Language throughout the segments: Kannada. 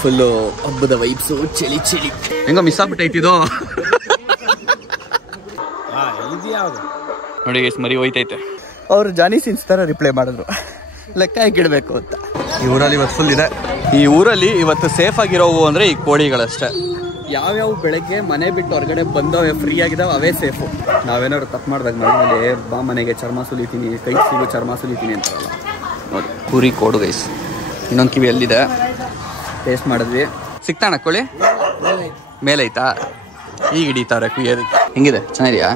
ಫುಲ್ಲು ಹಬ್ಬದ ವೈಬ್ಸು, ಚಳಿ ಚಳಿ ಹೆಂಗ ಮಿಸ್ ಆಗ್ಬಿಟ್ಟೈತಿದು. ನೋಡಿ ಗೈಸ್, ಮರಿ ಹೋಯ್ತೈತೆ. ಅವ್ರು ಜಾನಿ ಸಿನ್ಸ್ ತರ ರಿಪ್ಲೈ ಮಾಡಿದ್ರು, ಲೆಕ್ಕ ಹಾಕಿಡ್ಬೇಕು ಅಂತ. ಈ ಊರಲ್ಲಿ ಇವತ್ತು ಫುಲ್ ಇದೆ. ಈ ಊರಲ್ಲಿ ಇವತ್ತು ಸೇಫ್ ಆಗಿರೋವು ಅಂದ್ರೆ ಈ ಕೋಳಿಗಳಷ್ಟೇ. ಯಾವ್ಯಾವ ಬೆಳಗ್ಗೆ ಮನೆ ಬಿಟ್ಟು ಹೊರಗಡೆ ಬಂದವೆ ಫ್ರೀ ಆಗಿದಾವೆ ಅವೇ ಸೇಫು. ನಾವೇನಾದ್ರು ತಪ್ಪು ಮಾಡಿದಾಗ ಮನೆಯಲ್ಲಿ ಬಾ ಮನೆಗೆ ಚರ್ಮ ಸುಲಿತೀನಿ, ಕೈ ಸಿಗೋ ಚರ್ಮ ಸುಲಿತೀನಿ ಅಂತಾರಲ್ಲ, ನೋಡಿ ಕುರಿ ಕೋಡು ಗೈಸ್. ಇನ್ನೊಂದು ಕಿವಿ ಎಲ್ಲಿದೆ ಟೇಸ್ಟ್ ಮಾಡಿದ್ವಿ. ಸಿಗ್ತಾಣ ಕೋಳಿ ಮೇಲೆ ಐತಾ? ಈಗ ಹಿಡಿತಾವ್ರೆ ಕುಯ್ಯೋದಕ್ಕೆ. ಹೆಂಗಿದೆ, ಚೆನ್ನಾಗಿದೆಯಾ?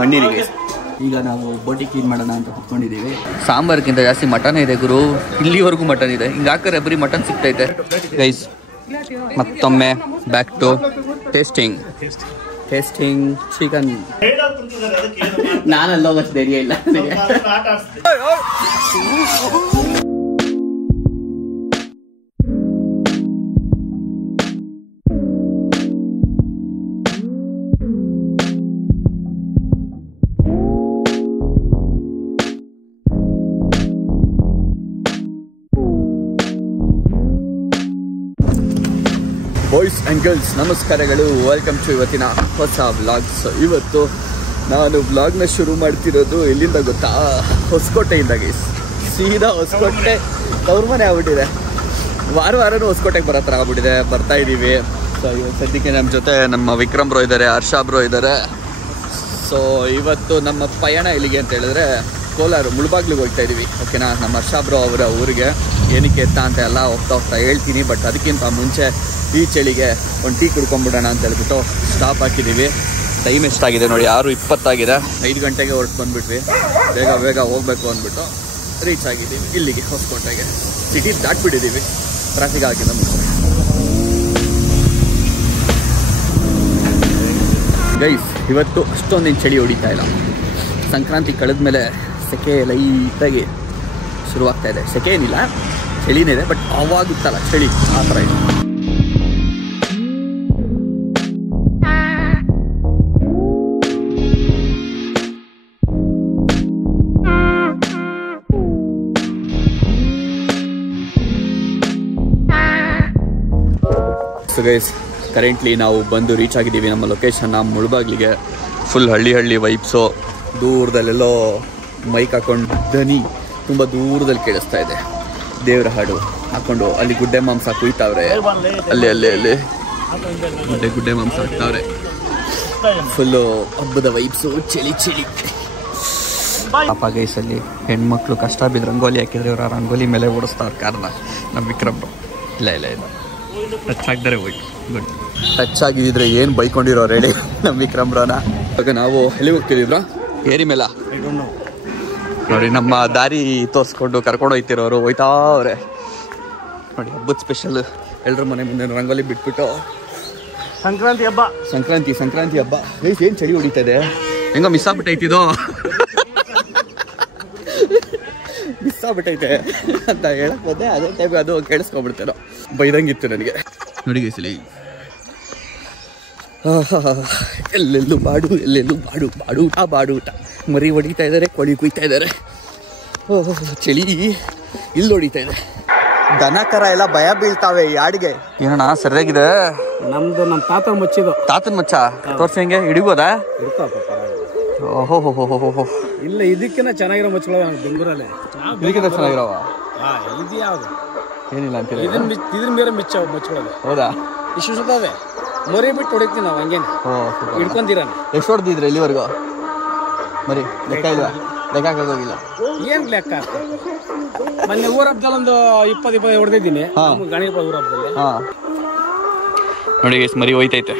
ಮಣ್ಣೀರಿ ಗೈಸ್. ಈಗ ನಾವು ಬೋಟಿ ಕ್ಲೀನ್ ಮಾಡೋಣ ಅಂತ ಕುತ್ಕೊಂಡಿದ್ದೀವಿ. ಸಾಂಬಾರ್ಗಿಂತ ಜಾಸ್ತಿ ಮಟನ್ ಇದೆ ಗುರು, ಇಲ್ಲಿವರೆಗೂ ಮಟನ್ ಇದೆ. ಹಿಂಗೆ ಹಾಕಿದ್ರೆ ಬರೀ ಮಟನ್ ಸಿಗ್ತೈತೆ ಗೈಸ್. ಮತ್ತೊಮ್ಮೆ ಬ್ಯಾಕ್ ಟು ಟೇಸ್ಟಿಂಗ್ ಚಿಕನ್. ನಾನಲ್ಲ ಹೋಗೋಷ್ಟು ಧೈರ್ಯ ಇಲ್ಲ. ಬಾಯ್ಸ್ ಆ್ಯಂಡ್ ಗರ್ಲ್ಸ್, ನಮಸ್ಕಾರಗಳು. ವೆಲ್ಕಮ್ ಟು ಇವತ್ತಿನ ಹೊಸ ವ್ಲಾಗ್ಸ್. ಇವತ್ತು ನಾನು ವ್ಲಾಗ್ನ ಶುರು ಮಾಡ್ತಿರೋದು ಎಲ್ಲಿಂದ ಗೊತ್ತಾ? ಹೊಸಕೋಟೆಯಿಂದ ಗೈಸ್. ಸೀದಾ ಹೊಸಕೋಟೆ ಅವ್ರ ಮನೆ ಆಗ್ಬಿಟ್ಟಿದೆ. ವಾರನೂ ಹೊಸಕೋಟೆಗೆ ಬರೋ ಥರ ಆಗ್ಬಿಟ್ಟಿದೆ. ಬರ್ತಾ ಇದ್ದೀವಿ. ಸೊ ಇವತ್ತು ಸದ್ಯಕ್ಕೆ ನಮ್ಮ ಜೊತೆ ನಮ್ಮ ವಿಕ್ರಮ್ ಬ್ರೋ ಇದ್ದಾರೆ, ಹರ್ಷ ಬ್ರೋ ಇದ್ದಾರೆ. ಸೊ ಇವತ್ತು ನಮ್ಮ ಪಯಣ ಎಲ್ಲಿಗೆ ಅಂತ ಹೇಳಿದ್ರೆ ಕೋಲಾರ ಮುಳಬಾಗ್ಲಿಗೆ ಹೋಗ್ತಾ ಇದ್ದೀವಿ. ಓಕೆನಾ? ನಮ್ಮ ಹರ್ಷ ಬ್ರೋ ಅವರ ಊರಿಗೆ ಏನಕ್ಕೆ ಎತ್ತ ಅಂತ ಎಲ್ಲ ಹೋಗ್ತಾ ಹೇಳ್ತೀನಿ. ಬಟ್ ಅದಕ್ಕಿಂತ ಮುಂಚೆ ಈ ಚಳಿಗೆ ಒಂದು ಟೀ ಕುಡ್ಕೊಂಡ್ಬಿಡೋಣ ಅಂತ ಹೇಳ್ಬಿಟ್ಟು ಸ್ಟಾಪ್ ಹಾಕಿದ್ದೀವಿ. ಟೈಮ್ ಎಷ್ಟಾಗಿದೆ ನೋಡಿ, 6:20 5 ಗಂಟೆಗೆ ಹೊರಟು ಬಂದುಬಿಟ್ವಿ. ಬೇಗ ಹೋಗಬೇಕು ಅಂದ್ಬಿಟ್ಟು ರೀಚ್ ಆಗಿದ್ದೀವಿ ಇಲ್ಲಿಗೆ, ಹೊಸಕೋಟೆಗೆ. ಸಿಟಿ ದಾಟ್ಬಿಟ್ಟಿದ್ದೀವಿ ಟ್ರಾಫಿಕ್ ಆಗಿ. ನಮ್ಮ ಗೈಸ್ ಇವತ್ತು ಅಷ್ಟೊಂದೇನು ಚಳಿ ಹೊಡಿತಾ ಇಲ್ಲ. ಸಂಕ್ರಾಂತಿ ಕಳೆದ ಮೇಲೆ ಸೆಕೆ ಲೈಟಾಗಿ ಶುರುವಾಗ್ತಾ ಇದೆ. ಸೆಕೆ ಏನಿಲ್ಲ, ಚಳಿನೇ ಇದೆ, ಬಟ್ ಅವಾಗುತ್ತಲ್ಲ ಚಳಿ, ಆ ಥರ ಇದೆ. ಸೊ ಗೈಸ್, ಕರೆಂಟ್ಲಿ ನಾವು ಬಂದು ರೀಚ್ ಆಗಿದ್ದೀವಿ ನಮ್ಮ ಲೊಕೇಶನ್ನ, ಮುಳಬಾಗ್ಲಿಗೆ. ಫುಲ್ ಹಳ್ಳಿ ವೈಬ್ಸು. ದೂರದಲ್ಲೆಲ್ಲೋ ಮೈಕ್ ಹಾಕೊಂಡು ದನಿ ತುಂಬ ದೂರದಲ್ಲಿ ಕೇಳಿಸ್ತಾ ಇದೆ. ದೇವರ ಹಾಡು ಹಾಕೊಂಡು ಅಲ್ಲಿ ಗುಡ್ಡೆ ಮಾಂಸ ಕುಯ್ತಾವ್ರೆ. ಅಲ್ಲಿ ಗುಡ್ಡೆ ಮಾಂಸ ಹಾಕ್ತಾವ್ರೆ. ಫುಲ್ಲು ಹಬ್ಬದ ವೈಬ್ಸು, ಚಳಿ ಪಾಪ ಗೈಸಲ್ಲಿ ಹೆಣ್ಮಕ್ಳು ಕಷ್ಟ ಬಿದ್ದು ರಂಗೋಲಿ ಹಾಕಿದ್ರೆ ಇವ್ರು ಆ ರಂಗೋಲಿ ಮೇಲೆ ಓಡಿಸ್ತಾವ್ರ ಕಾರಣ ನಮ್ಮ ವಿಕ್ರಮ್. ಇಲ್ಲ ಟಚ್ ಆಗಿದ್ದಾರೆ ಹೋಯ್ತು. ಗುಡ್. ಟಚ್ ಆಗಿದ್ರೆ ಏನು ಬೈಕೊಂಡಿರೋರು ಹೇಳಿ ನಮ್ಮ ವಿಕ್ರಮ್ ಬ್ರೋನ. ಇವಾಗ ನಾವು ಎಲ್ಲಿ ಹೋಗ್ತಿದ್ದೀವ್ರ? ಏರಿ ಮೇಲ ನೋಡಿ. ನಮ್ಮ ದಾರಿ ತೋರಿಸ್ಕೊಂಡು ಕರ್ಕೊಂಡು ಹೋಯ್ತಿರೋರು ಹೋಯ್ತಾವ್ರೆ ನೋಡಿ. ಹಬ್ಬದ ಸ್ಪೆಷಲ್ ಎಲ್ಲರ ಮನೆ ಮುಂದೆ ರಂಗೋಲಿ ಬಿಟ್ಬಿಟ್ಟು ಸಂಕ್ರಾಂತಿ ಹಬ್ಬ. ಏನು ಚಳಿ ಹೊಡಿತದೆ, ಹೆಂಗೋ ಮಿಸ್ ಆಗ್ಬಿಟ್ಟೈತಿದು. ಮಿಸ್ ಆಗ್ಬಿಟ್ಟೈತೆ ಅಂತ ಹೇಳಕ್ ಹೋದೆ. ಅದೇ ಟೈಮ್ ಅದು ಕೇಳಿಸ್ಕೊಂಡ್ಬಿಡ್ತೇನೋ, ಬೈದಂಗಿತ್ತು ನನಗೆ ನೋಡಿ ಗೈಸಲಿ. ಎಲ್ಲೆಲ್ಲೂ ಬಾಡು ಊಟ. ಮರಿ ಹೊಡಿತಾ ಇದ್ದಾರೆ, ಕೋಳಿ ಕುಯ್ತಾ ಇದ್ದಾರೆ. ಚಳಿ ಇಲ್ಲಿ ಹೊಡಿತಾ ಇದೆ. ದನ ಕರ ಎಲ್ಲ ಭಯ ಬೀಳ್ತಾವೆ ಈ ಹಾಡಿಗೆ. ಏನಣ್ಣ ಸರಿಯಾಗಿದೆ? ನಮ್ದು ನಮ್ಮ ತಾತನ ಮಚ್ಚ ತೋರ್ಸಿ, ಹೆಂಗೆ ಹಿಡಿಬೋದಾ? ಓಹೋ ಇಲ್ಲ, ಇದಕ್ಕಿಂತ ಚೆನ್ನಾಗಿರೋ ಮಚ್ಚಗಳು ಬೆಂಗಳೂರಲ್ಲೇ. ಇದಕ್ಕಿಂತ ಚೆನ್ನಾಗಿರೋವ? ಇದು ಯಾವ್ದು ಏನಿಲ್ಲ ಅಂತೀರ? ಇದ್ರ ಮೇಲೆ ಮಿಚ್ಚ ಮಚ್ಚಗಳು. ಹೌದಾ? ಇಷ್ಟುದೇ ಮರಿ ಬಿಟ್ಟು ಹೊಡಿತೀವಿ ನಾವು. ಹಂಗೇನೆ ಹಿಡ್ಕೊಂತೀರ. ಎಷ್ಟು ಹೊಡೆದಿದ್ರೆ ಇಲ್ಲಿವರೆಗೂ ಮರಿ? ಲೆಕ್ಕ ಇಲ್ವಾ? ಲೆಕ್ಕ ಹಾಕೋಗಿಲ್ಲ. ಏನ್ ಲೆಕ್ಕ? ಮೊನ್ನೆ ಊರ ಹಬ್ಬದಲ್ಲಿ ಒಂದು 20 ಹೊಡೆದಿದ್ದೀನಿ. ಗಣೇಶ ಊರ ಹಬ್ಬದಲ್ಲಿ. ನೋಡಿ ಮರಿ ಹೋಯ್ತೈತೆ.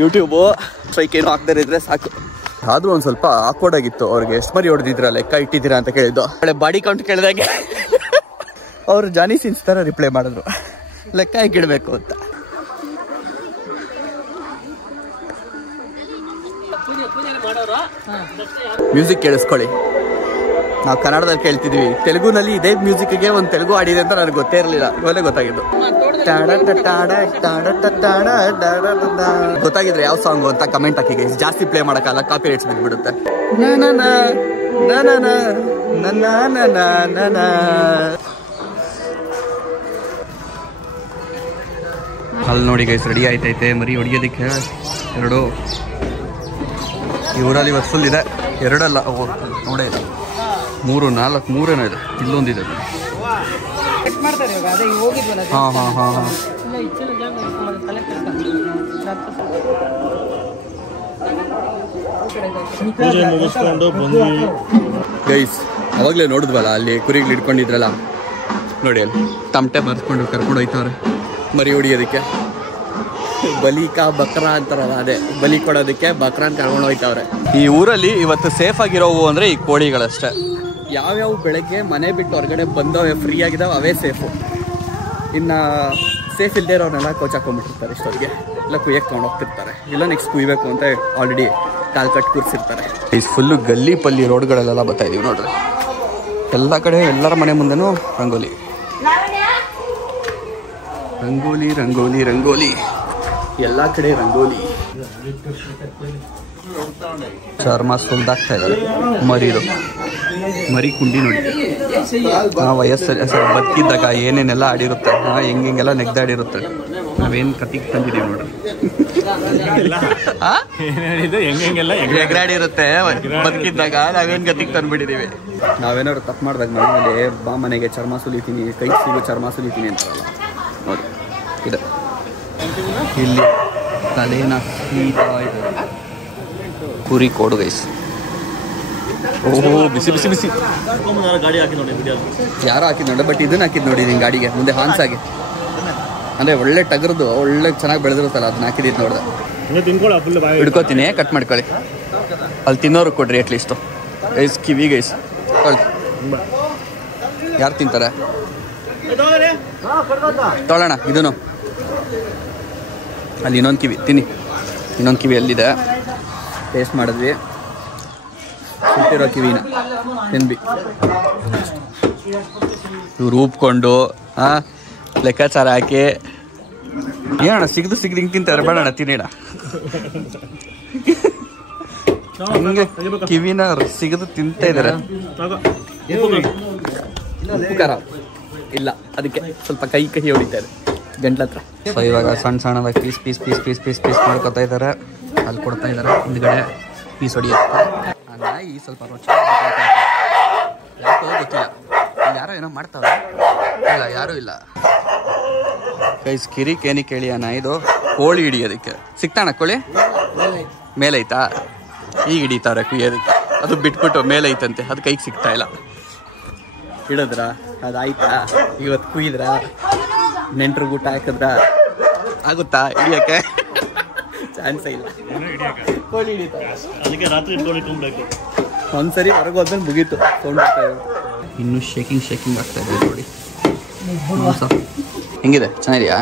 ಯೂಟ್ಯೂಬು ಸ್ಟ್ರೈಕ್ ಏನು ಹಾಕ್ದಾರೆ ಇದ್ರೆ ಸಾಕು. ಆದ್ರೂ ಒಂದು ಸ್ವಲ್ಪ ಆಕ್ವರ್ಡ್ ಆಗಿತ್ತು ಅವ್ರಿಗೆ. ಎಷ್ಟು ಮರಿ ಹೊಡೆದಿದ್ರ, ಲೆಕ್ಕ ಇಟ್ಟಿದ್ದೀರಾ ಅಂತ ಕೇಳಿದ್ದು. ಒಳ್ಳೆ ಬಾಡಿ ಕೌಂಟ್ ಕೇಳಿದಾಗೆ ಅವ್ರು ಜಾನಿ ಸಿನ್ಸ್ ತರ ರಿಪ್ಲೈ ಮಾಡಿದ್ರು, ಲೆಕ್ಕ ಹಾಕಿಡ್ಬೇಕು ಅಂತ. ಮ್ಯೂಸಿಕ್ ಕೇಳಿಸ್ಕೊಳ್ಳಿ. ನಾವು ಕನ್ನಡದಲ್ಲಿ ಕೇಳ್ತಿದ್ವಿ, ತೆಲುಗುನಲ್ಲಿ ಇದೇ ಮ್ಯೂಸಿಕ್ಗೆ ಒಂದು ತೆಲುಗು ಹಾಡಿದೆ ಅಂತ ನನಗೆ ಗೊತ್ತೇ ಇರಲಿಲ್ಲ, ಇವಾಗಲೇ ಗೊತ್ತಾಗಿದ್ದು. ಗೊತ್ತಾಗಿದ್ರೆ ಯಾವ ಸಾಂಗು ಅಂತ ಕಮೆಂಟ್ ಹಾಕಿ ಗೈಸ್. ಜಾಸ್ತಿ ಪ್ಲೇ ಮಾಡೋಕ್ಕಲ್ಲ, ಕಾಪಿ ರೈಟ್ಸ್ ಬಿದ್ಬಿಡುತ್ತೆ. ಅಲ್ಲಿ ನೋಡಿ ಗೈಸ್ ರೆಡಿ ಆಯ್ತೈತೆ ಮರಿ ಹೊಡಿಯೋದಕ್ಕೆ. 2 ಇವರಲ್ಲಿ ಇವತ್ತು ಫುಲ್ ಇದೆ, 2 ಅಲ್ಲ ನೋಡೇ ಇದೆ, 3 4 3 ಇದೆ, ಇಲ್ಲೊಂದಿದೆ. ಹಾಂ ಹಾಂ ಹಾಂ ಹಾಂ ಗೈಸ್ ಅವಾಗಲೇ ನೋಡಿದ್ವಲ್ಲ ಅಲ್ಲಿ ಕುರಿಗಳು ಇಟ್ಕೊಂಡಿದ್ರಲ್ಲ ನೋಡಿ, ಅಲ್ಲಿ ತಮಟೆ ಬರ್ಸ್ಕೊಂಡು ಕರ್ಕೊಂಡು ಹೋಯ್ತವ್ರೆ ಮರಿ ಹೊಡಿಯೋದಕ್ಕೆ. ಬಲಿಕಾ ಬಕ್ರ ಅಂತಾರಲ್ಲ, ಅದೇ ಬಲಿ ಕೊಡೋದಕ್ಕೆ ಬಕ್ರಾನ್ ಕರ್ಕೊಂಡು ಹೋಯ್ತವ್ರೆ. ಈ ಊರಲ್ಲಿ ಇವತ್ತು ಸೇಫ್ ಆಗಿರೋವು ಅಂದರೆ ಈ ಕೋಳಿಗಳಷ್ಟೇ. ಯಾವ್ಯಾವ ಬೆಳಗ್ಗೆ ಮನೆ ಬಿಟ್ಟು ಹೊರಗಡೆ ಬಂದವೆ ಫ್ರೀ ಆಗಿದಾವೆ ಅವೇ ಸೇಫು. ಇನ್ನು ಸೇಫ್ ಇಲ್ಲದೆ ಇರೋರನ್ನೆಲ್ಲ ಕೋಚಾಕೊಂಡ್ಬಿಟ್ಟಿರ್ತಾರೆ ಇಷ್ಟೊತ್ತಿಗೆ, ಇಲ್ಲ ಕುಯ್ಯಕ್ಕೆ ತೊಗೊಂಡು ಹೋಗ್ತಿರ್ತಾರೆ, ಇಲ್ಲ ನೆಕ್ಸ್ಟ್ ಕುಯ್ಬೇಕು ಅಂತ ಆಲ್ರೆಡಿ ಕಾಲು ಕಟ್ಟು ಕೂರಿಸಿರ್ತಾರೆ. ಈ ಫುಲ್ಲು ಗಲ್ಲಿ ಪಲ್ಲಿ ರೋಡ್ಗಳಲ್ಲೆಲ್ಲ ಬರ್ತಾ ಇದೀವಿ ನೋಡ್ರಿ. ಎಲ್ಲ ಕಡೆ ಎಲ್ಲರ ಮನೆ ಮುಂದೆನೂ ರಂಗೋಲಿ ರಂಗೋಲಿ ರಂಗೋಲಿ ರಂಗೋಲಿ, ಎಲ್ಲ ಕಡೆ ರಂಗೋಲಿ. ಚರ್ಮ ಸುಲ್ದಾಗ್ತಾ ಇದ್ದಾರೆ ಮರಿ ಕುಂಡಿ ನೋಡಿ. ವಯಸ್ಸಲ್ಲಿ ಬದುಕಿದ್ದಾಗ ಏನೇನೆಲ್ಲ ಆಡಿರುತ್ತೆ, ಹೆಂಗೆಲ್ಲ ನೆಗ್ದಾಡಿರುತ್ತೆ. ನಾವೇನು ಕತ್ತಿಗೆ ತಂದಿದ್ದೀವಿ ನೋಡ್ರಿ, ಎಗ್ರಾಡಿರುತ್ತೆ ಬದುಕಿದ್ದಾಗ, ನಾವೇನು ಗತಿಗೆ ತಂದ್ಬಿಟ್ಟಿದ್ದೀವಿ. ನಾವೇನಾದ್ರು ತಪ್ಪು ಮಾಡಿದಾಗ ಮನೆಯಲ್ಲಿ ಬಾ ಮನೆಗೆ ಚರ್ಮ ಸುಲಿತೀನಿ, ಕೈ ಸಿಗು ಚರ್ಮ ಸುಲಿತೀನಿ ಅಂತಾರಲ್ಲ ನೋಡಿ, ಇದೆ ಇಲ್ಲಿ ತಲೆನ ಕುರಿ ಕೋಡು ಗೈಸ್. ಓಹೋ ಬಿಸಿ ಬಿಸಿ ಬಿಸಿ ಯಾರೋ ಹಾಕಿದ್ ನೋಡಿ, ಬಟ್ ಇದನ್ನ ಹಾಕಿದ್ ನೋಡಿ ನಿನ್ ಗಾಡಿಗೆ ಮುಂದೆ ಹಾನ್ಸ್ ಆಗಿ, ಅಂದ್ರೆ ಒಳ್ಳೆ ಟಗರ್ದು ಒಳ್ಳೆ ಚೆನ್ನಾಗಿ ಬೆಳೆದಿರುತ್ತಲ್ಲ, ಅದನ್ನ ಹಾಕಿದ್ದು ನೋಡ್ದೆ. ಹಿಡ್ಕೋತೀನಿ, ಕಟ್ ಮಾಡ್ಕೊಳ್ಳಿ. ಅಲ್ಲಿ ತಿನ್ನೋರು ಕೊಡ್ರಿ ಅಟ್ಲೀಸ್ಟು ಗೈಸ್. ಕಿವಿ ಗೈಸ್ ಯಾರು ತಿಂತಾರೆ ತೊಗೊಳ್ಳೋಣ. ಇದನ್ನು ಅಲ್ಲಿ ಇನ್ನೊಂದು ಕಿವಿ ತಿನ್ನಿ, ಇನ್ನೊಂದು ಕಿವಿ ಅಲ್ಲಿದೆ, ಟೇಸ್ಟ್ ಮಾಡಿದ್ವಿ. ಸುಟ್ಟಿರೋ ಕಿವಿನ ತಿನ್ಬಿ. ಇವ್ರು ಉಪ್ಕೊಂಡು ಲೆಕ್ಕಾಚಾರ ಹಾಕಿ ಏನಣ್ಣ ಸಿಗ್ದು ಹಿಂಗೆ ತಿಂತಾರೆ, ಬೇಡಣ್ಣ ತಿನ್ನೋಣ. ಹಿಂಗೆ ಕಿವಿನ ಸಿಗದು ತಿಂತಾ ಇದಾರೆ. ಉಪ್ಪು ಖಾರ ಇಲ್ಲ, ಅದಕ್ಕೆ ಸ್ವಲ್ಪ ಕೈ ಹೊಡಿತಾರೆ ಗಂಟ್ಲ ಹತ್ರ. ಸೊ ಇವಾಗ ಸಣ್ಣ ಸಣ್ಣದಾಗಿ piece piece piece piece piece piece ಮಾಡ್ಕೊತಾ ಇದ್ದಾರೆ, ಅಲ್ಲಿ ಕೊಡ್ತಾ ಇದ್ದಾರೆ. ಹಿಂದ್ಗಡೆ ಪೀಸ್ ಹೊಡಿಯುತ್ತೆ. ನಾಯಿ ಸ್ವಲ್ಪ ರುಚಿ ಯಾಕೋ ಗೊತ್ತಿಲ್ಲ, ಯಾರೋ ಏನೋ ಮಾಡ್ತಾವ್ರೆ, ಇಲ್ಲ ಯಾರೂ ಇಲ್ಲ ಗೈಸ್. ಕಿರಿಕ್ ಏನಕ್ಕೆ ಕೇಳಿ ಅಣ್ಣ, ಇದು ಕೋಳಿ ಹಿಡಿಯೋದಕ್ಕೆ ಸಿಗ್ತಾಣ. ಕೋಳಿ ಮೇಲೆ ಐತಾ, ಈಗ ಹಿಡಿತಾವ್ರೆ ಕುಯ್ಯೋದಕ್ಕೆ. ಅದು ಬಿಟ್ಬಿಟ್ಟು ಮೇಲೆ ಐತಂತೆ, ಅದು ಕೈಗೆ ಸಿಗ್ತಾ ಇಲ್ಲ. ಹಿಡಿದ್ರ ಅದಾಯ್ತಾ, ಇವತ್ತು ಕುಯ್ದ್ರ, ನೆಂಟ್ರು ಊಟ ಹಾಕಿದ್ರ ಆಗುತ್ತಾ ಹಿಡಿಯಕ್ಕೆ? ಚಾನ್ಸೇ ಇಲ್ಲ. ಕೋಳಿ ಹಿಡಿತಾರೆ ಒಂದ್ಸರಿ ಹೊರಗೆ ಹೋದ್ಮೇಲೆ ಮುಗೀತು. ಇನ್ನು ಶೇಕಿಂಗ್ ಆಗ್ತಾ ಇದೆ ನೋಡಿ. ಹೆಂಗಿದೆ, ಚೆನ್ನಾಗಿದೆಯಾ?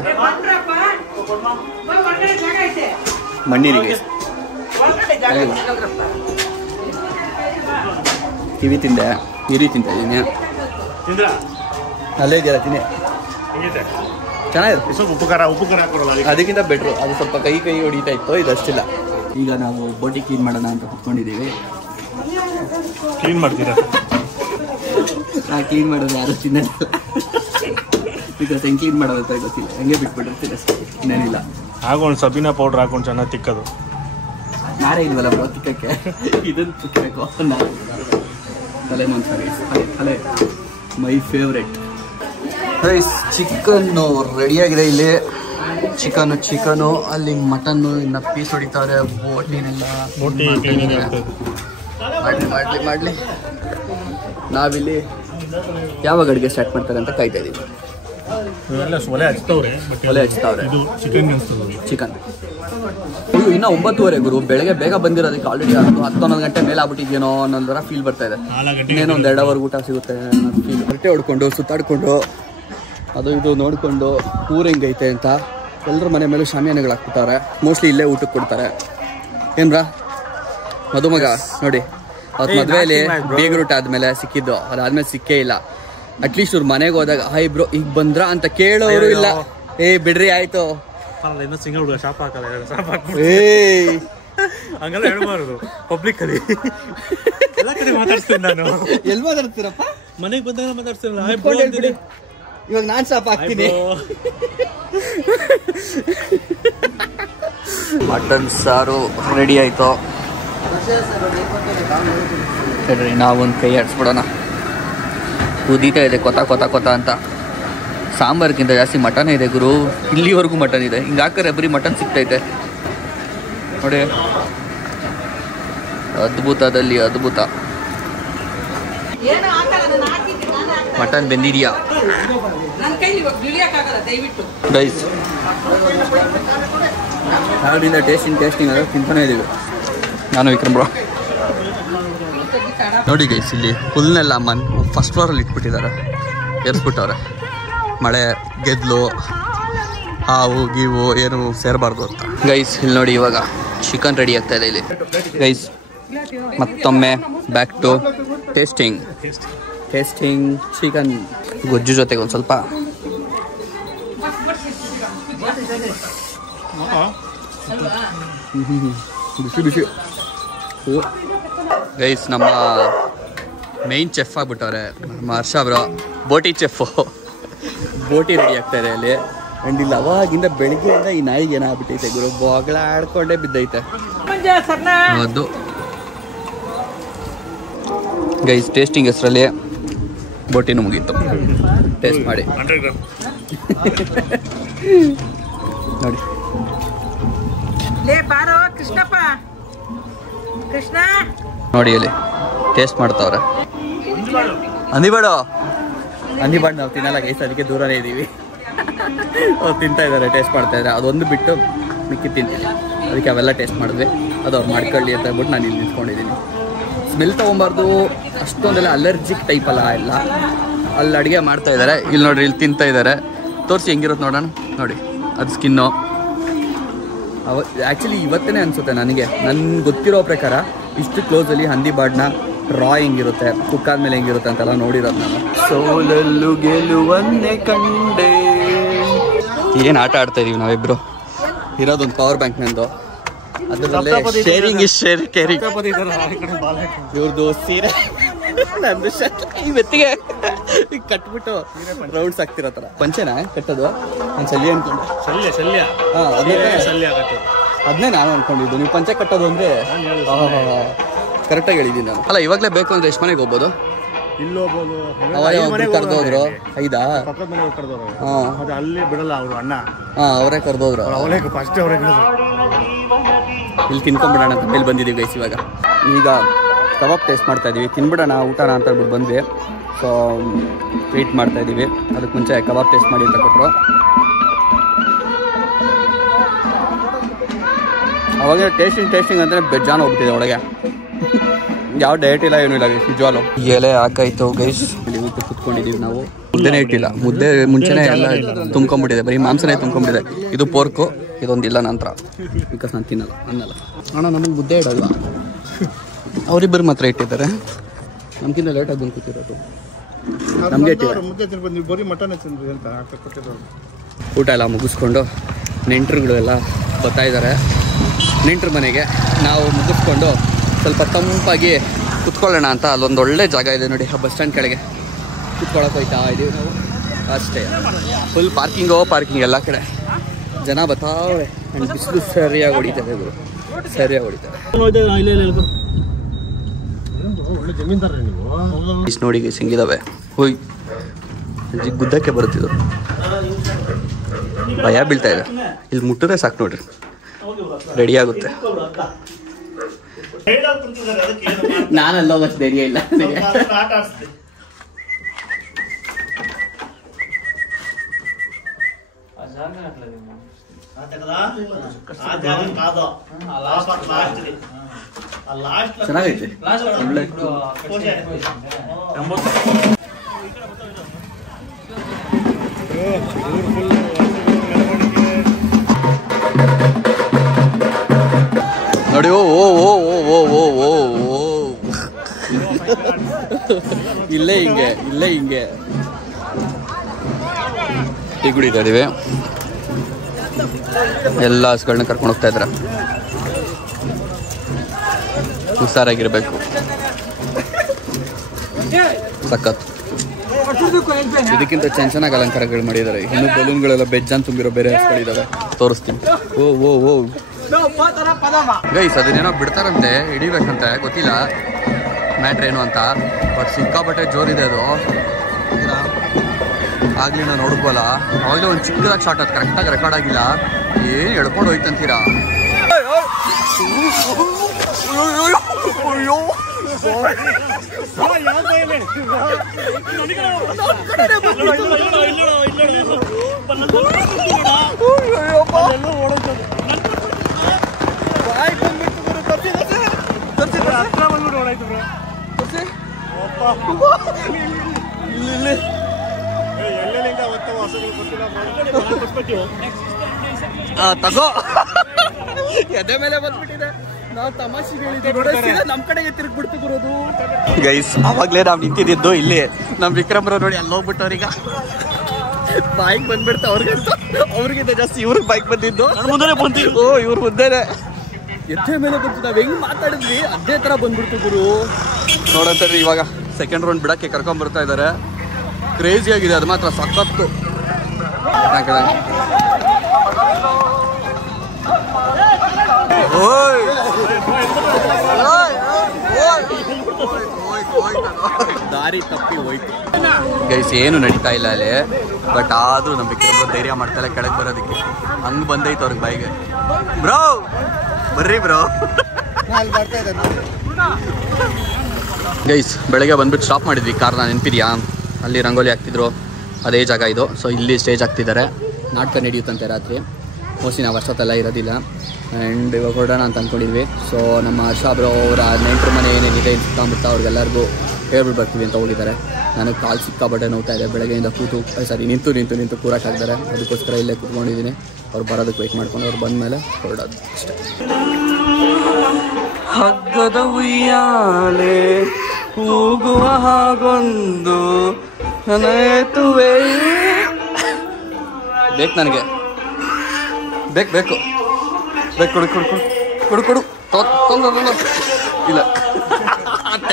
ಮಣ್ಣೀರಿಗೆ ಕಿವಿ ತಿಂದೆ, ಹಿರಿ ತಿಂತಾ ಇದ್ದೀನಿ. ಅಲ್ಲೇ ಇದೆಯಲ್ಲ ತಿನ್ನಿ, ಚೆನ್ನಾಗಿದೆ. ಉಪ್ಪು ಖಾರ ಅದಕ್ಕಿಂತ ಬೆಟ್ರು. ಅದು ಸ್ವಲ್ಪ ಕೈ ಹೊಡಿತಾ ಇತ್ತು, ಇದಷ್ಟಿಲ್ಲ. ಈಗ ನಾವು ಬೋಟಿ ಕ್ಲೀನ್ ಮಾಡೋಣ ಅಂತ ಕುತ್ಕೊಂಡಿದ್ದೀವಿ. ಕ್ಲೀನ್ ಮಾಡ್ತೀರಾ? ಕ್ಲೀನ್ ಮಾಡೋದು ಯಾರು ತಿನ್ನಲ್ಲ, ಬಿಕಾಸ್ ಹೆಂಗೆ ಕ್ಲೀನ್ ಮಾಡೋದು ಅಂತ ಗೊತ್ತಿಲ್ಲ, ಹಂಗೆ ಬಿಟ್ಬಿಟ್ಟಿರ್ತೀನಿ ಅಷ್ಟೇ, ಇನ್ನೇನಿಲ್ಲ. ಹಾಕೊಂಡು ಸಬೀನಾ ಪೌಡ್ರ್ ಹಾಕೊಂಡು ಚೆನ್ನಾಗಿ ತಿಕ್ಕೋದು. ನಾರೇ ಇಲ್ವಲ್ಲ ಬ್ರೋ ತಿಕ್ಕಕ್ಕೆ, ಇದನ್ನು ತಿಕ್ಕಬೇಕು. ತಲೆ ಮನ್ಸಾರಿ ತಲೆ ಮೈ ಫೇವ್ರೆಟ್. ರೈಸ್ ಚಿಕನ್ನು ರೆಡಿಯಾಗಿದೆ. ಇಲ್ಲಿ ಚಿಕನು, ಅಲ್ಲಿ ಮಟನ್ನು, ಇನ್ನು ಪೀಸ್ ಹೊಡಿತಾರೆ. ಬೋಟಿನೆಲ್ಲ ಮಾಡಲಿ. ನಾವಿಲ್ಲಿ ಯಾವಾಗ ಅಡುಗೆ ಸ್ಟಾರ್ಟ್ ಮಾಡ್ತಾರೆ ಅಂತ ಕಾಯ್ತಾ ಇದ್ದೀವಿ. ಒಲೆ ಹಚ್ತಾವ್ರೆ. ಚಿಕನ್ ಇನ್ನೂ 9:30 ಗುರು. ಬೆಳಗ್ಗೆ ಬೇಗ ಬಂದಿರೋದಕ್ಕೆ ಆಲ್ರೆಡಿ 10-11 ಗಂಟೆ ಮೇಲೆ ಆಗ್ಬಿಟ್ಟಿದ್ಯೇನೋ ಅನ್ನೋದರ ಫೀಲ್ ಬರ್ತಾ ಇದೆ. ಇನ್ನೇನೋ ಒಂದು 2 ಅವರ್ ಊಟ ಸಿಗುತ್ತೆ ಅನ್ನೋದು ಫೀಲ್. ಹೊಟ್ಟೆ ಹೊಡ್ಕೊಂಡು ಸುತ್ತಾಡ್ಕೊಂಡು ಅದು ಇದು ನೋಡಿಕೊಂಡು ಊರು ಹೆಂಗೈತೆ ಅಂತ ಎಲ್ಲರ ಮನೆ ಮೇಲೂ ಶಾಮಿಯಾನೆಗಳು ಹಾಕ್ಬಿಟ್ಟವ್ರೆ. ಮೋಸ್ಟ್ಲಿ ಇಲ್ಲೇ ಊಟಕ್ಕೆ ಕೊಡ್ತಾರೆ. ಏನ್ರಾ ಮದುಮಗ ನೋಡಿ, ಅವತ್ತು ಮದುವೆಯಲ್ಲಿ ಬೀಗ್ರೂಟ ಆದ್ಮೇಲೆ ಸಿಕ್ಕಿದ್ದು, ಅದಾದ್ಮೇಲೆ ಸಿಕ್ಕೇ ಇಲ್ಲ. ಅಟ್ಲೀಸ್ಟ್ ಇವ್ರ ಮನೆಗೆ ಹೋದಾಗ ಹಾಯ್ ಬ್ರೋ ಈಗ ಬಂದ್ರ ಅಂತ ಕೇಳೋರು ಇಲ್ಲ. ಬಿಡ್ರಿ ಆಯ್ತು ಹಂಗೆಲ್ಲ ಹೇಳ್ಬಾರ್ದು ಪಬ್ಲಿಕ್ ಅಲ್ಲಿ. ಎಲ್ಲ ಕಡೆ ಮಾತಾಡ್ತೀನಿ ನಾನು. ಎಲ್ಲಿ ಮಾತಾಡ್ತೀರಪ್ಪ? ಮನೆಗೆ ಬಂದಾಗ ಮಾತಾಡ್ತೀನಿ. ಇವಾಗ ನಾನ್ ಶಾಪ್ ಹಾಕ್ತೀನಿ. ಮಟನ್ ಸಾರು ರೆಡಿ ಆಯ್ತು. ಸರಿ ನಾವೊಂದು ಕೈ ಆಡಿಸ್ಬಿಡೋಣ. ಕುದೀತಾ ಇದೆ ಕೊತ ಕೊತ ಕೊತ ಅಂತ. ಸಾಂಬಾರ್ಗಿಂತ ಜಾಸ್ತಿ ಮಟನ್ ಇದೆ ಗುರು. ಇಲ್ಲಿವರೆಗೂ ಮಟನ್ ಇದೆ. ಹಿಂಗೆ ಹಾಕಿದ್ರೆ ಬರೀ ಮಟನ್ ಸಿಗ್ತೈತೆ ನೋಡಿ. ಅದ್ಭುತದಲ್ಲಿ ಅದ್ಭುತ. ಮಟನ್ ಬೆಂದಿದೆಯಾ ಗೈಸ್? ನಾವಿಂದ ಟೇಸ್ಟಿಂಗ್ ಅದ ತಿಂತಾನೆ ಇದೀವಿ ನಾನು ವಿಕ್ರಮ್ ಬ್ರೋ. ನೋಡಿ ಗೈಸ್ ಇಲ್ಲಿ ಹುಲ್ನೆಲ್ಲ ಫಸ್ಟ್ ಫ್ಲೋರಲ್ಲಿ ಇಟ್ಬಿಟ್ಟಿದ್ದಾರೆ, ಎರ್ಸ್ಬಿಟ್ಟವ್ರೆ. ಮಳೆ ಗೆದ್ಲು ಹಾವು ಗೀವು ಏನು ಸೇರಬಾರ್ದು ಅಂತ. ಗೈಸ್ ಇಲ್ಲಿ ನೋಡಿ ಇವಾಗ ಚಿಕನ್ ರೆಡಿ ಆಗ್ತಾ ಇದೆ ಇಲ್ಲಿ. ಗೈಸ್ ಮತ್ತೊಮ್ಮೆ ಬ್ಯಾಕ್ ಟು ಟೇಸ್ಟಿಂಗ್ ಚಿಕನ್ ಗೊಜ್ಜು ಜೊತೆಗೆ ಒಂದು ಸ್ವಲ್ಪ ಬಿಸಿ ಬಿಸಿ. ಗೈಸ್ ನಮ್ಮ ಮೇನ್ ಚೆಫ್ ಆಗ್ಬಿಟ್ಟವ್ರೆ ನಮ್ಮ ಹರ್ಷ ಬ್ರೋ. ಬೋಟಿ ಚೆಫು. ಬೋಟಿ ರೆಡಿ ಆಗ್ತಾ ಇದೆ ಅಲ್ಲಿ. ಆ್ಯಂಡ್ ಇಲ್ಲಿ ಅವಾಗಿಂದ ಬೆಳಿಗ್ಗೆಯಿಂದ ಈ ನಾಯಿಗೆ ಏನಾಗ್ಬಿಟ್ಟೈತೆ ಗುರು, ಬಾಗ್ಲ ಆಡ್ಕೊಂಡೇ ಬಿದ್ದೈತೆ ಅದು. ಗೈಸ್ ಟೇಸ್ಟಿಂಗ್ ಹೆಸರಲ್ಲಿ ಬೋಟಿನೂ ಮುಗೀತು. ಟೇಸ್ಟ್ ಮಾಡಿ ನೋಡಿ. ನೋಡಿ ಅಲ್ಲಿ ಟೇಸ್ಟ್ ಮಾಡ್ತಾವ್ರೆ. ಅಂದಿಬೇಡ ನಾವು ತಿನ್ನಲ್ಲ ಗೈಸ್, ಅದಕ್ಕೆ ದೂರನೇ ಇದ್ದೀವಿ. ಅವ್ರು ತಿಂತಾ ಇದ್ದಾರೆ, ಟೇಸ್ಟ್ ಮಾಡ್ತಾ ಇದ್ದಾರೆ. ಅದೊಂದು ಬಿಟ್ಟು ಮಿಕ್ಕಿ ತಿಂತೀನಿ. ಅದಕ್ಕೆ ಅವೆಲ್ಲ ಟೇಸ್ಟ್ ಮಾಡಿದ್ವಿ. ಅದು ಅವ್ರು ಮಾಡ್ಕೊಳ್ಳಿ ಅಂತ ಹೇಳ್ಬಿಟ್ಟು ನಾನು ಇಲ್ಲಿ ನಿಂತ್ಕೊಂಡಿದ್ದೀನಿ. ಸ್ಮೆಲ್ ತೊಗೊಬಾರ್ದು, ಅಷ್ಟೊಂದೆಲ್ಲ ಅಲರ್ಜಿಕ್ ಟೈಪ್ ಅಲ್ಲ ಇಲ್ಲ. ಅಲ್ಲಿ ಅಡುಗೆ ಮಾಡ್ತಾ ಇದ್ದಾರೆ. ಇಲ್ಲಿ ನೋಡ್ರಿ ಇಲ್ಲಿ ತಿಂತಾ ಇದ್ದಾರೆ. ತೋರಿಸಿ ಹೆಂಗಿರುತ್ತೆ ನೋಡೋಣ. ನೋಡಿ ಅದು ಸ್ಕಿನ್ನು. ಆ್ಯಕ್ಚುಲಿ ಇವತ್ತೇ ಅನಿಸುತ್ತೆ ನನಗೆ, ನನ್ಗೆ ಗೊತ್ತಿರೋ ಪ್ರಕಾರ ಇಷ್ಟು ಕ್ಲೋಸಲ್ಲಿ ಹಂದಿ ಬಾಡ್ನ ರಾ ಹೆಂಗಿರುತ್ತೆ, ಕುಕ್ ಆದ್ಮೇಲೆ ಹೆಂಗಿರುತ್ತೆ ಅಂತೆಲ್ಲ ನೋಡಿರೋದು ನಾನು. ಸೋಲಲ್ಲು ಗೆಲುವನ್ನೇ ಕಂಡೆ. ಏನು ಆಟ ಆಡ್ತಾ ಇದೀವಿ ನಾವಿಬ್ರು. ಇರೋದೊಂದು ಪವರ್ ಬ್ಯಾಂಕ್ ನಂದು, ಅದರಲ್ಲೇ ಶೇರಿಂಗ್ ಇಸ್ ಶೇರ್ ಕೇರಿಂಗ್. ಇವ್ರದ್ದು ಸೀರೆ ನಂದು ಶರ್ಟ್ ಈ ಬೆತ್ತಿಗೆ ಕಟ್ಬಿಟ್ಟು ರೌಂಡ್ಸ್ ಆಗ್ತಿರೋ ಥರ. ಪಂಚೆನಾ ಕಟ್ಟೋದು? ನಾನು ಶಲ್ಯ ಅನ್ಕೊಂಡೆ. ಶಲ್ಯ ಹಾಂ ಅದನ್ನೇ ನಾನು ಅನ್ಕೊಂಡಿದ್ದು. ನೀವು ಪಂಚೆ ಕಟ್ಟೋದು ಅಂದರೆ ಕರೆಕ್ಟಾಗಿ ಹೇಳಿದ್ದೀನಿ ನಾನು. ಅಲ್ಲ ಇವಾಗಲೇ ಬೇಕು ಅಂದರೆ ಎಷ್ಟು ಮನೆಗೆ ಹೋಗ್ಬೋದು? ಇಲ್ಲಿ ಹೋಗ್ಬೋದು. ಕರೆದೋದ್ರು 5 ಪಕ್ಕದ ಮನೆಗೆ ಕರೆದೋರು. ಹಾಂ ಅದು ಅಲ್ಲಿ ಬಿಡಲ್ಲ ಅವರು ಅಣ್ಣ. ಹಾಂ ಅವರೇ ಕರೆದೋದ್ರು. ಅವರೇ ಫಸ್ಟ್ ಅವರೇ ಇಲ್ಲಿ ತಿನ್ಕೊಂಡ್ಬಿಡೋಣ ಅಂತ ಮೇಲೆ ಬಂದಿದ್ದೀವಿ ಗೈಸ್. ಈಗ ಕಬಾಬ್ ಟೇಸ್ಟ್ ಮಾಡ್ತಾ ಇದ್ದೀವಿ. ತಿನ್ಬಿಡೋಣ ಊಟನ ಅಂತ ಹೇಳ್ಬಿಟ್ಟು ಬಂದ್ವಿ. ಸೊ ವೇಟ್ ಮಾಡ್ತಾ ಇದ್ದೀವಿ. ಅದಕ್ಕೆ ಮುಂಚೆ ಕಬಾಬ್ ಟೇಸ್ಟ್ ಮಾಡಿ ಅಂತ ಕೊಟ್ಟರು. ಅವಾಗ ಟೇಸ್ಟಿಂಗ್ ಅಂತಲೇ ಬೆಜ್ಜಾನ ಹೋಗ್ಬಿಟ್ಟಿದೆ ಒಳಗೆ. ಯಾವ ಡಯಟ್ ಇಲ್ಲ ಏನೂ ಇಲ್ಲ ಗೈಸ್, ನಿಜವಾಗ್ಲೂ. ಎಲೆ ಹಾಕಾಯ್ತು ಗೈಸ್. ಇಲ್ಲಿ ಊಟ ಕುತ್ಕೊಂಡಿದ್ದೀವಿ ನಾವು. ಮುದ್ದೆನೇ ಇಟ್ಟಿಲ್ಲ, ಮುದ್ದೆ ಮುಂಚೆನೇ ಎಲ್ಲ ತುಂಬ್ಕೊಂಡ್ಬಿಟ್ಟಿದೆ, ಬರೀ ಮಾಂಸನೇ ತುಂಬ್ಕೊಂಡ್ಬಿಟ್ಟಿದೆ. ಇದು ಪೋರ್ಕು, ಇದೊಂದಿಲ್ಲ ನಂತರ, ಬಿಕಾಸ್ ನಾನು ತಿನ್ನಲ್ಲ ಅನ್ನಲ್ಲ. ಅಣ್ಣ ನಮಗೆ ಮುದ್ದೆ ಇಡಲ್ಲ. ಅವರಿಬ್ಬರು ಮಾತ್ರ ಇಟ್ಟಿದ್ದಾರೆ, ನಮ್ಗಿಂತ ಲೇಟಾಗಿ ಬಂದು ಕೂತಿರೋದು. ನಮಗೆ ಊಟ ಎಲ್ಲ ಮುಗಿಸ್ಕೊಂಡು ನೆಂಟರುಗಳು ಎಲ್ಲ ಬರ್ತಾ ಇದ್ದಾರೆ. ನೆಂಟರ ಮನೆಗೆ ನಾವು ಮುಗಿಸ್ಕೊಂಡು ಸ್ವಲ್ಪ ತಂಪಾಗಿ ಕುತ್ಕೊಳ್ಳೋಣ ಅಂತ ಅಲ್ಲೊಂದು ಒಳ್ಳೆ ಜಾಗ ಇದೆ ನೋಡಿ, ಆ ಬಸ್ ಸ್ಟ್ಯಾಂಡ್ ಕೆಳಗೆ ಕುತ್ಕೊಳ್ಳೋಕೆ ಹೋಗ್ತಾ ಇದ್ದೀವಿ ನಾವು. ಅಷ್ಟೇ, ಫುಲ್ ಪಾರ್ಕಿಂಗ್ ಎಲ್ಲ ಕಡೆ ಜನ ಬರ್ತಾವ್ರೆ. ಆ್ಯಂಡ್ ಬಿಸಿಲು ಸರಿಯಾಗಿ ಹೊಡಿತಾರೆ ಇವರು, ಸರಿಯಾಗಿ ಹೊಡಿತಾರೆ. ಇಷ್ಟು ನೋಡಿ ಸಿಂಗಿದಾವೆ. ಹೋಯ್ ಗುದ್ದಕ್ಕೆ ಬರುತ್ತಿದ್ದು, ಭಯ ಬೀಳ್ತಾ ಇದೆ. ಇಲ್ಲಿ ಮುಟ್ಟಿದ್ರೆ ಸಾಕು ನೋಡ್ರಿ, ರೆಡಿ ಆಗುತ್ತೆ. ನಾನಲ್ಲ ಹೋಗೋಷ್ಟು ಧೈರ್ಯ ಇಲ್ಲ. ಚೆನ್ನಾಗೈತೆ. ನೋಡಿ, ಓ ಓ ಓ ಓ ಓ ಓ ಓ ಇಲ್ಲೇ ಹಿಂಗೆ ಟೀ ಕುಡಿತಾ ಇದೀವಿ. ಎಲ್ಲ ಹಸುಗಳನ್ನ ಕರ್ಕೊಂಡು ಹೋಗ್ತಾ ಇದ್ರ. ಹುಷಾರಾಗಿರ್ಬೇಕು. ಸಖತ್. ಇದಕ್ಕಿಂತ ಚೆನ್ನಾಗಿ ಅಲಂಕಾರಗಳು ಮಾಡಿದ್ದಾರೆ. ಇನ್ನು ಬಲೂನ್ಗಳೆಲ್ಲ ಬೆಜ್ಜಾನ್ ತುಂಬಿರೋ ಬೇರೆ ಹಸುಗಳಿದಾವೆ, ತೋರಿಸ್ತೀನಿ. ಓ ಗೈಸ್, ಅದನ್ನೇನೋ ಬಿಡ್ತಾರಂತೆ, ಹಿಡಿಬೇಕಂತೆ, ಗೊತ್ತಿಲ್ಲ ಮ್ಯಾಟ್ರ್ ಏನು ಅಂತ. ಬಟ್ ಸಿಕ್ಕಾಪಟ್ಟೆ ಜೋರಿದೆ ಅದು. ಆಗ್ಲಿ ನಾವು ನೋಡ್ಬೋಲ್ಲ, ಅವಾಗಲೇ ಒಂದು ಚಿಕ್ಕದಾಗಿ ಶಾರ್ಟ್ ಅದು ಕರೆಕ್ಟಾಗಿ ರೆಕಾರ್ಡ್ ಆಗಿಲ್ಲ. ಏನು ಎಳ್ಕೊಂಡು ಹೋಯ್ತಂತೀರಾ? ತಗೋ, ಎದೆ ಮೇಲೆ ಬಂದ್ಬಿಟ್ಟಿದೆ. ನಾವು ತಮಾಷೆಗೆ ಹೇಳಿದ್ವಿ, ನಮ್ ಕಡೆಗೆ ತಿರುಗ್ಬಿಡ್ತು ಬರೋದು. ಗೈಸ್, ಅವಾಗ್ಲೇ ನಾವ್ ನಿಂತಿದ್ದು ಇಲ್ಲಿ. ನಮ್ ವಿಕ್ರಮ್ರ ನೋಡಿ ಅಲ್ಲಿ ಹೋಗ್ಬಿಟ್ಟವ್ರೀಗ ಬೈಕ್ ಬಂದ್ಬಿಡ್ತ. ಅವ್ರಿಗಿಂತ ಜಾಸ್ತಿ ಇವ್ರಿಗೆ ಬೈಕ್ ಬಂದಿದ್ದು. ಓ, ಇವ್ರ ಮುಂದೆನೆ ಎದೆ ಮೇಲೆ ಬಂತು. ನಾವ್ ಹೆಂಗ್ ಮಾತಾಡಿದ್ವಿ ಅದೇ ತರ ಬಂದ್ಬಿಡ್ತು ಗುರು. ನೋಡಂತಾರ್ರಿ, ಇವಾಗ ಸೆಕೆಂಡ್ ರೌಂಡ್ ಬಿಡಕ್ಕೆ ಕರ್ಕೊಂಡ್ ಬರ್ತಾ ಇದಾರೆ. ಕ್ರೇಜಿ ಆಗಿದೆ ಅದು ಮಾತ್ರ, ಸಖತ್ತು. ದಾರಿ ತಪ್ಪಿ ಹೋಯ್ತು ಗೈಸ್, ಏನು ನಡೀತಾ ಇಲ್ಲ ಅಲ್ಲಿ. ಬಟ್ ಆದ್ರೂ ನಮ್ ವಿಕ್ರಮ್ ಧೈರ್ಯ ಮಾಡ್ತಾಯಿಲ್ಲ ಕೆಳಗೆ ಬರೋದಕ್ಕೆ. ಹಂಗ್ ಬಂದೈತೆ ಅವ್ರಿಗೆ ಬಾಯಿಗೆ. ಬ್ರೋ ಬರ್ರಿ ಬ್ರೋ. ಗೈಸ್, ಬೆಳಗ್ಗೆ ಬಂದ್ಬಿಟ್ಟು ಸ್ಟಾಪ್ ಮಾಡಿದ್ವಿ ಕಾರ್ನ, ನೆನಪಿದ್ಯಾ? ಅಲ್ಲಿ ರಂಗೋಲಿ ಹಾಕ್ತಿದ್ರು, ಅದೇ ಜಾಗ ಇದು. ಸೊ ಇಲ್ಲಿ ಸ್ಟೇಜ್ ಹಾಕ್ತಿದ್ದಾರೆ, ನಾಟಕ ನಡೆಯುತ್ತಂತೆ ರಾತ್ರಿ. ಮೋಸ್ಟ್ಲಿ ನಾವು ಅಷ್ಟೊತ್ತೆಲ್ಲ ಇರೋದಿಲ್ಲ. ಆ್ಯಂಡ್ ಇವಾಗ ಹೊರಡೋಣ ಅಂತ ಅಂದ್ಕೊಂಡಿದ್ವಿ. ಸೊ ನಮ್ಮ ಹರ್ಷ ಬ್ರೋ ಅವರ ನೆಂಟರು ಮನೆ ಏನೇನಿದೆ ಸುತ್ತಮುತ್ತ ಅವ್ರಿಗೆಲ್ಲರಿಗೂ ಹೇಳ್ಬಿಟ್ಟು ಬರ್ತೀವಿ ಅಂತ ಹೋಗಿದ್ದಾರೆ. ನನಗೆ ಕಾಲು ಸಿಕ್ಕಾಪಟ್ಟೆ ನೋಡ್ತಾ ಇದೆ. ಬೆಳಗ್ಗೆಯಿಂದ ನಿಂತು ಕೂರಕ್ಕಾಗ್ತಾರೆ. ಅದಕ್ಕೋಸ್ಕರ ಇಲ್ಲೇ ಕೂತ್ಕೊಂಡಿದ್ದೀನಿ. ಅವ್ರು ಬರೋದಕ್ಕೆ ವೆಯ್ಟ್ ಮಾಡ್ಕೊಂಡು ಅವ್ರು ಬಂದ ಮೇಲೆ ಹೊರಡೋದು ಅಷ್ಟೇ. ಹಗ್ಗದ ಉಯ್ಯಾಲೆ ಕೂಗುವ ಹಾಗೊಂದು ನನಗೆ ಬೇಕು, ನನಗೆ ಬೇಕು ಕೊಡು ಇಲ್ಲ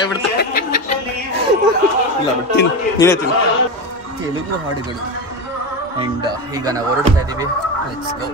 ಬಿಡ್ತೀನಿ. ಇಲ್ಲ ಬಿಡ್ತೀನಿ, ನೀನೇ ತಿನ್ನು. ತೆಲುಗು ಹಾಡುಗಳು. ಆ್ಯಂಡ್ ಈಗ ನಾವು ಹೊರಡ್ತಾ ಇದ್ದೀವಿ. Let's go.